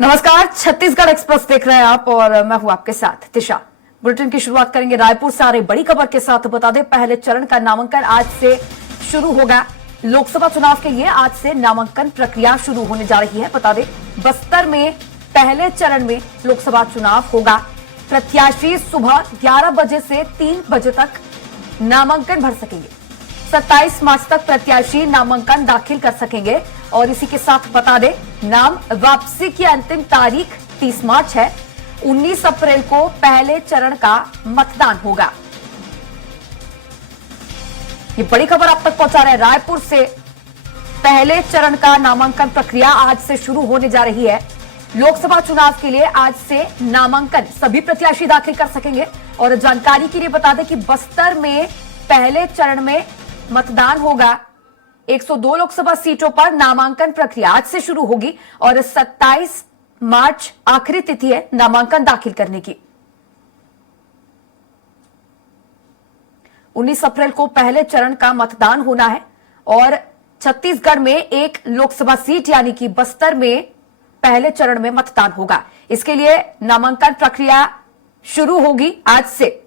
नमस्कार, छत्तीसगढ़ एक्सप्रेस देख रहे हैं आप और मैं हूं आपके साथ तिशा। बुलेटिन की शुरुआत करेंगे रायपुर से आ रही बड़ी खबर के साथ। बता दें, पहले चरण का नामांकन आज से शुरू होगा। लोकसभा चुनाव के लिए आज से नामांकन प्रक्रिया शुरू होने जा रही है। बता दें, बस्तर में पहले चरण में लोकसभा चुनाव होगा। प्रत्याशी सुबह 11 बजे से 3 बजे तक नामांकन भर सकेंगे। 27 मार्च तक प्रत्याशी नामांकन दाखिल कर सकेंगे। और इसी के साथ बता दें, नाम वापसी की अंतिम तारीख 30 मार्च है। 19 अप्रैल को पहले चरण का मतदान होगा। ये बड़ी खबर आप तक पहुंचा रहे हैं रायपुर से। पहले चरण का नामांकन प्रक्रिया आज से शुरू होने जा रही है। लोकसभा चुनाव के लिए आज से नामांकन सभी प्रत्याशी दाखिल कर सकेंगे। और जानकारी के लिए बता दें कि बस्तर में पहले चरण में मतदान होगा। 102 लोकसभा सीटों पर नामांकन प्रक्रिया आज से शुरू होगी और 27 मार्च आखिरी तिथि है नामांकन दाखिल करने की। 19 अप्रैल को पहले चरण का मतदान होना है और छत्तीसगढ़ में एक लोकसभा सीट यानी कि बस्तर में पहले चरण में मतदान होगा। इसके लिए नामांकन प्रक्रिया शुरू होगी आज से।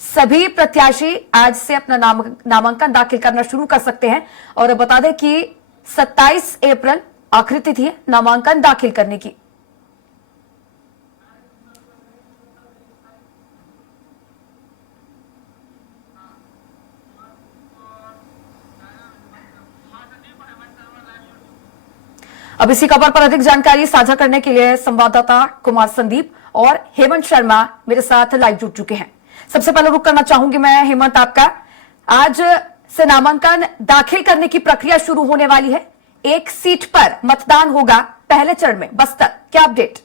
सभी प्रत्याशी आज से अपना नामांकन दाखिल करना शुरू कर सकते हैं। और बता दें कि 27 अप्रैल आखिरी तिथि है नामांकन दाखिल करने की। अब इसी खबर पर अधिक जानकारी साझा करने के लिए संवाददाता कुमार संदीप और हेमंत शर्मा मेरे साथ लाइव जुड़ चुके हैं। सबसे पहले रुक करना चाहूंगी मैं हेमंत, आपका आज से नामांकन दाखिल करने की प्रक्रिया शुरू होने वाली है। एक सीट पर मतदान होगा पहले चरण में, बस्तर। क्या अपडेट?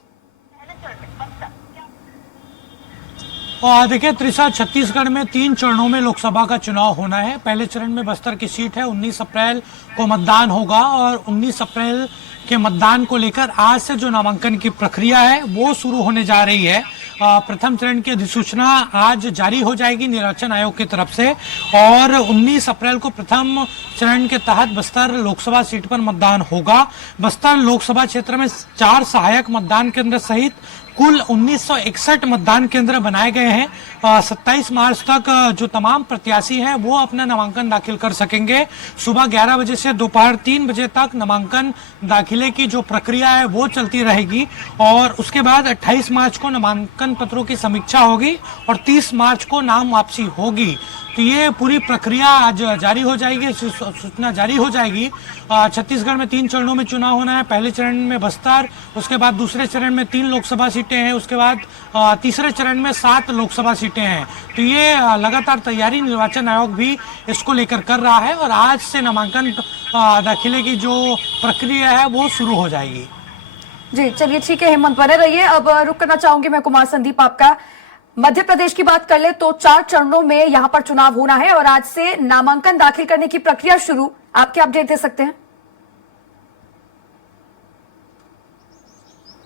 देखिए त्रिशा, छत्तीसगढ़ में 3 चरणों में लोकसभा का चुनाव होना है। पहले चरण में बस्तर की सीट है। 19 अप्रैल को मतदान होगा और 19 अप्रैल के मतदान को लेकर आज से जो नामांकन की प्रक्रिया है वो शुरू होने जा रही है। प्रथम चरण की अधिसूचना आज जारी हो जाएगी निर्वाचन आयोग की तरफ से और 19 अप्रैल को प्रथम चरण के तहत बस्तर लोकसभा सीट पर मतदान होगा। बस्तर लोकसभा क्षेत्र में 4 सहायक मतदान केंद्र सहित कुल 1961 मतदान केंद्र बनाए गए हैं। 27 मार्च तक जो तमाम प्रत्याशी हैं वो अपना नामांकन दाखिल कर सकेंगे। सुबह 11 बजे से दोपहर 3 बजे तक नामांकन दाखिले की जो प्रक्रिया है वो चलती रहेगी और उसके बाद 28 मार्च को नामांकन पत्रों की समीक्षा होगी और 30 मार्च को नाम वापसी होगी। तो ये पूरी प्रक्रिया आज जारी हो जाएगी, सूचना जारी हो जाएगी। छत्तीसगढ़ में 3 चरणों में चुनाव होना है। पहले चरण में बस्तर, उसके बाद दूसरे चरण में 3 लोकसभा सीटें हैं, उसके बाद तीसरे चरण में 7 लोकसभा सीटें हैं। तो ये लगातार तैयारी निर्वाचन आयोग भी इसको लेकर कर रहा है और आज से नामांकन दाखिले की जो प्रक्रिया है वो शुरू हो जाएगी। जी चलिए, ठीक है हेमंत, बने रहिए। अब रुक करना चाहूंगी मैं कुमार संदीप आपका। मध्य प्रदेश की बात कर ले तो 4 चरणों में यहां पर चुनाव होना है और आज से नामांकन दाखिल करने की प्रक्रिया शुरू। आप क्या अपडेट दे सकते हैं?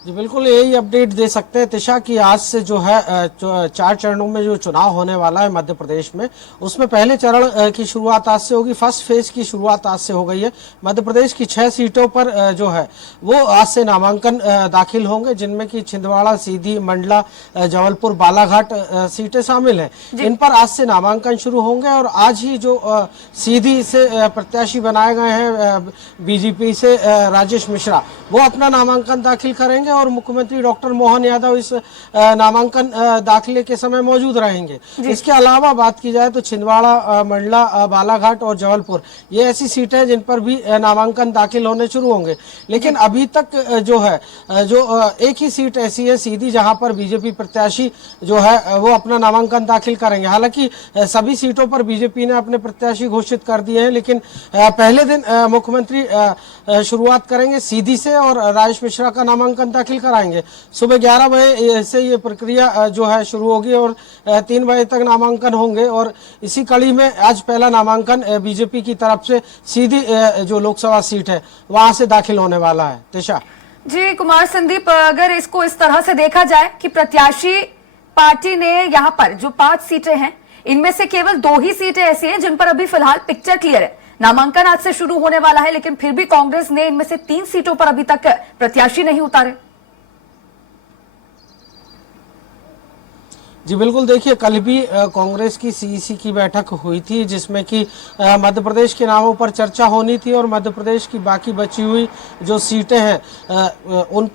जी बिल्कुल, यही अपडेट दे सकते हैं तिशा कि आज से जो है 4 चरणों में जो चुनाव होने वाला है मध्य प्रदेश में, उसमें पहले चरण की शुरुआत आज से होगी। फर्स्ट फेज की शुरुआत आज से हो गई है। मध्य प्रदेश की 6 सीटों पर जो है वो आज से नामांकन दाखिल होंगे, जिनमें कि छिंदवाड़ा, सीधी, मंडला, जबलपुर, बालाघाट सीटें शामिल हैं। इन पर आज से नामांकन शुरू होंगे और आज ही जो सीधी से प्रत्याशी बनाए गए हैं बीजेपी से राजेश मिश्रा, वो अपना नामांकन दाखिल करेंगे और मुख्यमंत्री डॉक्टर मोहन यादव इस नामांकन दाखिले के समय मौजूद रहेंगे। इसके अलावा बात की जाए तो छिंदवाड़ा, मंडला, बालाघाट और जबलपुर ये ऐसी सीटें हैं जिन पर भी नामांकन दाखिल होने शुरू होंगे। लेकिन अभी तक जो है एक ही सीट ऐसी है सीधी, जहां पर बीजेपी प्रत्याशी जो है वो अपना नामांकन दाखिल करेंगे। हालांकि सभी सीटों पर बीजेपी ने अपने प्रत्याशी घोषित कर दिए हैं, लेकिन पहले दिन मुख्यमंत्री शुरुआत करेंगे सीधी से और राजेश मिश्रा का नामांकन दाखिल कराएंगे। सुबह 11 बजे से ये प्रक्रिया जो है शुरू होगी और 3 बजे तक नामांकन होंगे। और इसी कड़ी में आज पहला नामांकन बीजेपी की तरफ से सीधी जो लोकसभा सीट है वहां से दाखिल होने वाला है। तिशा जी, कुमार संदीप, अगर इसको इस तरह से देखा जाए कि प्रत्याशी पार्टी ने यहाँ पर जो 5 सीटें हैं, इनमें से केवल 2 ही सीटें ऐसी हैं जिन पर अभी फिलहाल पिक्चर क्लियर है। नामांकन आज से शुरू होने वाला है, लेकिन फिर भी कांग्रेस ने इनमें से 3 सीटों पर अभी तक प्रत्याशी नहीं उतारे। जी बिल्कुल, देखिए कल भी कांग्रेस की सीईसी की बैठक हुई थी जिसमें कि मध्य प्रदेश के नामों पर चर्चा होनी थी और मध्य प्रदेश की बाकी बची हुई जो सीटें हैं उन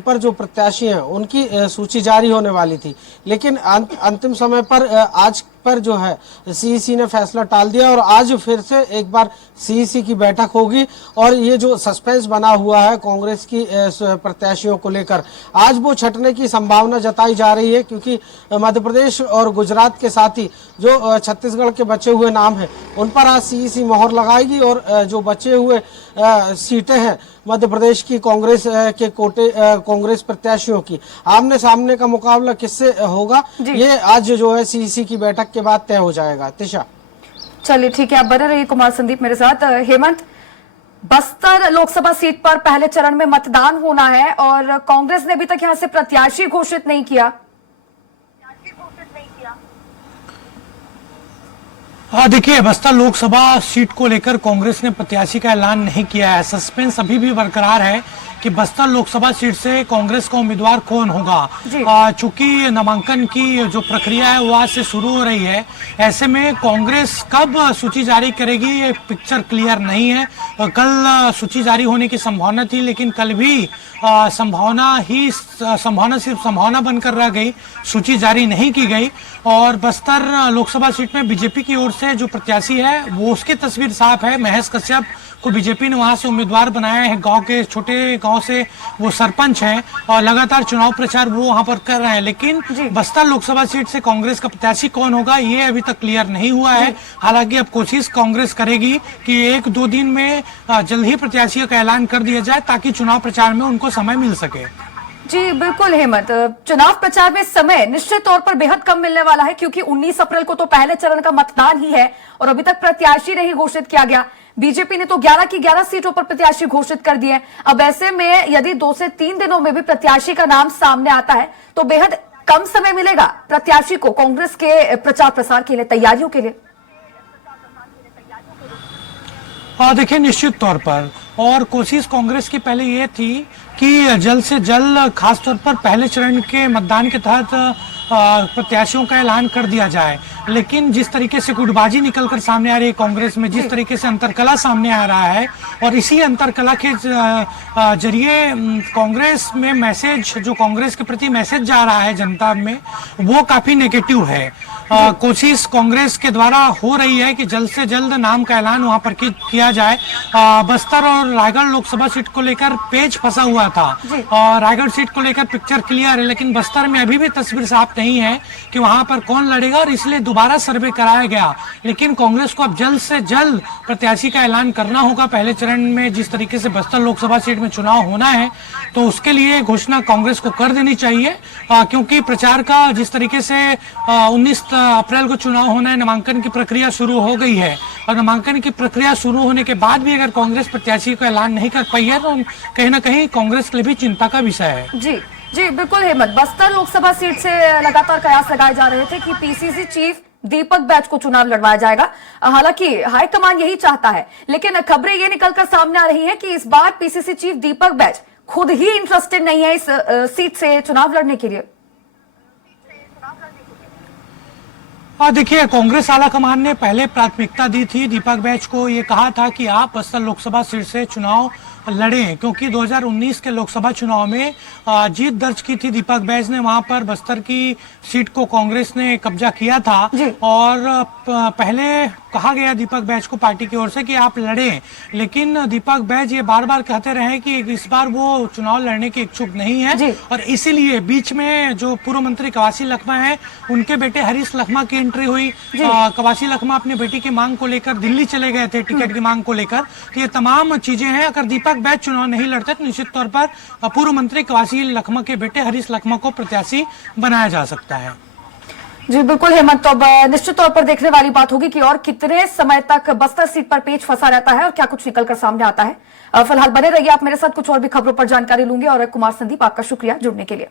पर जो प्रत्याशी हैं उनकी सूची जारी होने वाली थी। लेकिन अंतिम समय पर आज पर जो है सीईसी ने फैसला टाल दिया और आज फिर से एक बार सीईसी की बैठक होगी और ये जो सस्पेंस बना हुआ है कांग्रेस की प्रत्याशियों को लेकर आज वो छटने की संभावना जताई जा रही है, क्योंकि मध्य प्रदेश और गुजरात के साथ ही जो छत्तीसगढ़ के बचे हुए नाम हैं उन पर आज सीईसी मोहर लगाएगी और जो बचे हुए सीटें हैं मध्य प्रदेश की कांग्रेस के कोटे कांग्रेस प्रत्याशियों की आमने सामने का मुकाबला किससे होगा ये आज जो है सीईसी की बैठक के बाद तय हो जाएगा। तिशा, चलिए ठीक है, आप बने रहिए कुमार संदीप मेरे साथ। हेमंत, बस्तर लोकसभा सीट पर पहले चरण में मतदान होना है और कांग्रेस ने अभी तक यहां से प्रत्याशी घोषित नहीं किया। देखिए, बस्तर लोकसभा सीट को लेकर कांग्रेस ने प्रत्याशी का ऐलान नहीं किया है। सस्पेंस अभी भी बरकरार है कि बस्तर लोकसभा सीट से कांग्रेस का उम्मीदवार कौन होगा। चूंकि नामांकन की जो प्रक्रिया है वो आज से शुरू हो रही है, ऐसे में कांग्रेस कब सूची जारी करेगी ये पिक्चर क्लियर नहीं है। कल सूची जारी होने की संभावना थी, लेकिन कल भी संभावना सिर्फ संभावना बनकर रह गई, सूची जारी नहीं की गई। और बस्तर लोकसभा सीट में बीजेपी की ओर से जो प्रत्याशी है वो उसकी तस्वीर साफ है। महेश कश्यप को बीजेपी ने वहां से उम्मीदवार बनाया है। गांव के छोटे गांव से वो सरपंच हैं और लगातार चुनाव प्रचार वो वहां पर कर रहे हैं। लेकिन बस्तर लोकसभा सीट से कांग्रेस का प्रत्याशी कौन होगा ये अभी तक क्लियर नहीं हुआ है। हालांकि अब कोशिश कांग्रेस करेगी कि 1-2 दिन में जल्द ही प्रत्याशियों का ऐलान कर दिया जाए ताकि चुनाव प्रचार में उनको समय मिल सके। जी बिल्कुल हेमंत, चुनाव प्रचार में समय निश्चित तौर पर बेहद कम मिलने वाला है, क्योंकि 19 अप्रैल को तो पहले चरण का मतदान ही है और अभी तक प्रत्याशी नहीं घोषित किया गया। बीजेपी ने तो 11 की 11 सीटों पर प्रत्याशी घोषित कर दिए। अब ऐसे में यदि 2 से 3 दिनों में भी प्रत्याशी का नाम सामने आता है तो बेहद कम समय मिलेगा प्रत्याशी को कांग्रेस के प्रचार प्रसार के लिए, तैयारियों के लिए। देखिए, निश्चित तौर पर और कोशिश कांग्रेस की पहले ये थी कि जल्द से जल्द खासतौर पर पहले चरण के मतदान के तहत प्रत्याशियों का ऐलान कर दिया जाए। लेकिन जिस तरीके से गुटबाजी निकलकर सामने आ रही है कांग्रेस में, जिस तरीके से अंतरकला सामने आ रहा है और इसी अंतरकला के जरिए कांग्रेस में मैसेज, जो कांग्रेस के प्रति मैसेज जा रहा है जनता में, वो काफी नेगेटिव है। कोशिश कांग्रेस के द्वारा हो रही है कि जल्द से जल्द नाम का ऐलान वहां पर किया जाए। बस्तर और रायगढ़ लोकसभा सीट को लेकर पेच फंसा हुआ था और रायगढ़ सीट को लेकर पिक्चर क्लियर है, लेकिन बस्तर में अभी भी तस्वीर साफ नहीं है कि वहां पर कौन लड़ेगा और इसलिए दोबारा सर्वे कराया गया। लेकिन कांग्रेस को अब जल्द से जल्द प्रत्याशी का ऐलान करना होगा। पहले चरण में जिस तरीके से बस्तर लोकसभा सीट में चुनाव होना है तो उसके लिए घोषणा कांग्रेस को कर देनी चाहिए, क्योंकि प्रचार का जिस तरीके से 19 अप्रैल को चुनाव होना है, नामांकन की प्रक्रिया शुरू हो गई है और नामांकन की प्रक्रिया शुरू होने के बाद भी अगर कांग्रेस प्रत्याशी का ऐलान नहीं कर पाई है तो कहीं ना कहीं कांग्रेस के लिए भी चिंता का विषय है। जी बिल्कुल हेमंत, बस्तर लोकसभा सीट से लगातार कयास लगाए जा रहे थे कि पीसीसी चीफ दीपक बैच को चुनाव लड़वाया जाएगा। हालांकि हाईकमान यही चाहता है, लेकिन खबरें ये निकलकर सामने आ रही हैं कि इस बार पीसीसी चीफ दीपक बैच खुद ही इंटरेस्टेड नहीं है इस सीट से चुनाव लड़ने के लिए। देखिए, कांग्रेस आलाकमान ने पहले प्राथमिकता दी थी दीपक बैच को। ये कहा था कि आप बस्तर लोकसभा सीट से चुनाव लड़ें, क्योंकि 2019 के लोकसभा चुनाव में जीत दर्ज की थी दीपक बैच ने। वहां पर बस्तर की सीट को कांग्रेस ने कब्जा किया था और पहले कहा गया दीपक बैच को पार्टी की ओर से कि आप लड़ें, लेकिन दीपक बैच ये बार बार कहते रहे कि इस बार वो चुनाव लड़ने के इच्छुक नहीं है और इसीलिए बीच में जो पूर्व मंत्री कवासी लखमा है उनके बेटे हरीश लखमा की एंट्री हुई। कवासी लखमा अपनी बेटी की मांग को लेकर दिल्ली चले गए थे, टिकट की मांग को लेकर। तो ये तमाम चीजें हैं। अगर दीपक बैच चुनाव नहीं लड़ते तो निश्चित तौर पर पूर्व मंत्री कवासी लखमा के बेटे हरीश लखमा को प्रत्याशी बनाया जा सकता है। जी बिल्कुल हेमंत, तो अब निश्चित तौर पर देखने वाली बात होगी कि और कितने समय तक बस्तर सीट पर पेच फंसा रहता है और क्या कुछ निकलकर सामने आता है। फिलहाल बने रहिए आप मेरे साथ, कुछ और भी खबरों पर जानकारी लूंगी। और कुमार संदीप, आपका शुक्रिया जुड़ने के लिए।